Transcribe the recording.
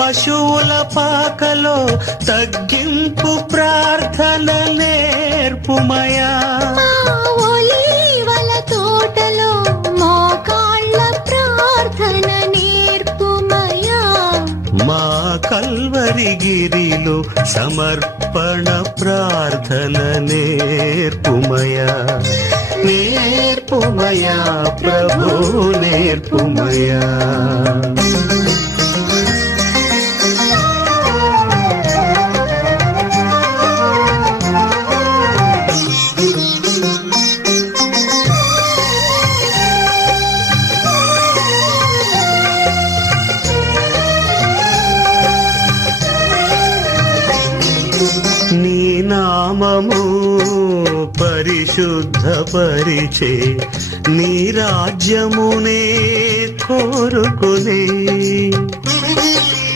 పశువుల పాకలో తగ్గింపు ప్రార్థన నేర్పుమయా, ఒలీవల తోటలో మోకాళ్ళ ప్రార్థన నేర్పుమయా, మా కల్వరిగిరిలో సమర్పణ ప్రార్థన నేర్పుమయా. నేర్పుమయా ప్రభు నేర్పుమయా. నీ నామము పరిశుద్ధపరిచే నీ రాజ్యమునే కోరుకునే